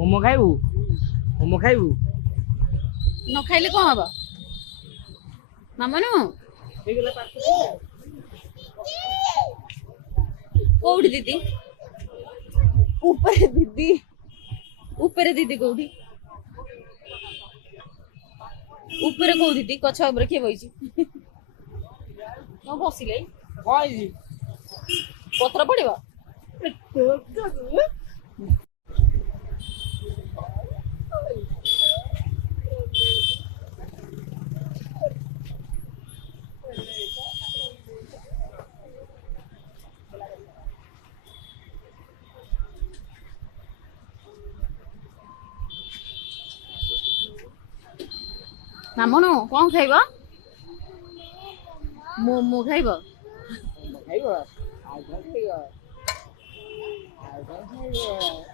ମୋମୋ ଖାଇବୁ? ମୋମୋ ଖାଇବୁ? न खाइले कौन हबा मामनु कोउठी दीदी ऊपर दीदी कोउठी ऊपर को दीदी कछ ऊपर के बइची न बसिले କଇଛି पत्र पड़िबा मामनु कौन खाइबा मोमो खाइबा ଖାଇବ ଆଉ କଣ ଖାଇବ ଆଉ କଣ ଖାଇବ